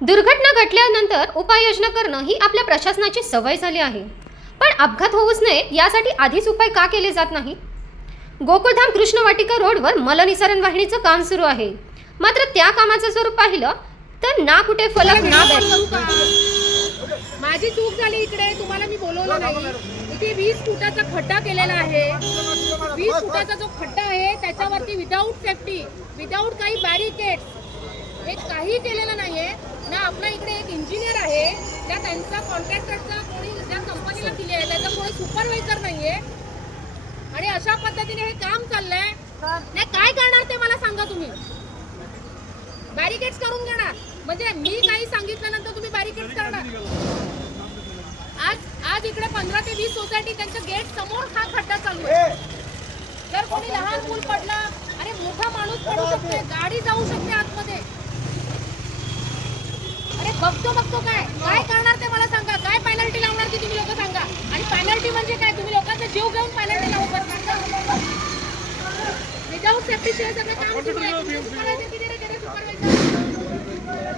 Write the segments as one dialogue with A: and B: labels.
A: दुर्घटना घटल्यानंतर उपाययोजना करणं ही आपल्या प्रशासनाची सवय झाली आहे. पण अपघात होऊच नये यासाठी आधीच उपाय का केले जात नाही? गोकुळधाम कृष्णवाटिका रोडवर मलनिसरण वाहिनीचं काम सुरू आहे. मात्र त्या कामाचं स्वरूप पाहिलं तर ना कुठे फलक ना
B: माझी चूक झाली इकडे तुम्हाला मी बोलवलं नाही. इथे वीस फुटाचा खड्डा केलेला आहे. वीस फुटाचा जो खड्डा आहे त्याच्यावरती विदाऊट सेफ्टी विदाऊट काही बॅरिकेड हे काही केलेलं नाहीये. ना आपला इकडे एक इंजिनियर आहे. त्या त्यांचा कॉन्ट्रॅक्टरचा कोणी ज्या कंपनीला दिली आहे त्याचा कोणी सुपरवायझर नाहीये. आणि अशा पद्धतीने हे काम चाललंय. नाही काय करणार ते मला सांगा तुम्ही. बॅरिकेड्स करून घेणार. म्हणजे मी काही सांगितल्यानंतर तुम्ही बॅरिकेड्स करणार. आज आज इकडे पंधरा ते वीस सोसायटी त्यांच्या गेट समोर हा खड्डा चालू आहे. जर कोणी लहान मूल पडलं अरे मोठा माणूस पडू शकते गाडी जाऊ शकते आतमध्ये अरे बघतो बघतो काय? काय करणार ते मला सांगा. काय पेनल्टी लावणार ती तुम्ही लोक सांगा. आणि पेनल्टी म्हणजे काय? तुम्ही लोकांचा जीव घेऊन पेनल्टी लावू करणार विदाऊट सेफ्टी शिवाय सगळं काम सुरू आहे. तुमचे supervisor किती रे गेले supervisor?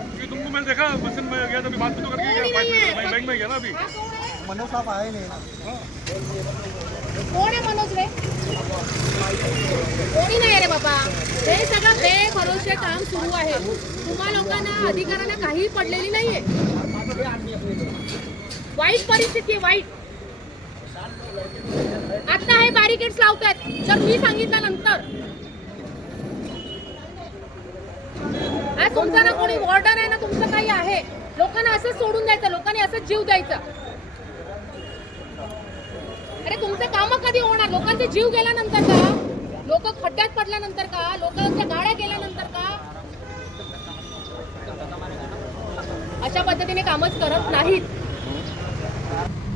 C: क्योंकि तुमको मैंने देखा बस में गया था अभी बात तो करके गया
B: कोणी नाहीये.
C: बैंक बैंक में गया ना अभी।
B: कोण आहे?
D: मनोज साहब आए नहीं. ना
B: कोण आहे मनोज रे? कोणी नाही रे बाबा. हे सगळं बेभरोसे काम सुरू आहे. तुम्हा लोकांना अधिकाऱ्यांना काही पडलेली नाहीये. वाईट परिस्थिती आहे वाईट. आता हे बॅरिकेड्स लावतात जर मी सांगितल्यानंतर आज तुमचा ना कोणी वॉर्डर आहे ना तुमचं काही आहे. लोकांना असंच सोडून द्यायचं लोकांनी असंच जीव द्यायचा. अरे तुमचं काम कधी होणार? लोकांचे जीव गेल्यानंतर का लोक खड्ड्यात पडल्यानंतर का? लोकांच्या गाड्या गेल्यानंतर का? अशा पद्धतीने कामच करत नाहीत.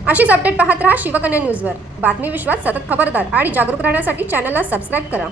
A: अशीच अपडेट पाहत राहा शिवकन्या न्यूजवर बातमी विश्वात सतत खबरदार आणि जागरूक राहण्यासाठी चॅनलला सबस्क्राईब करा.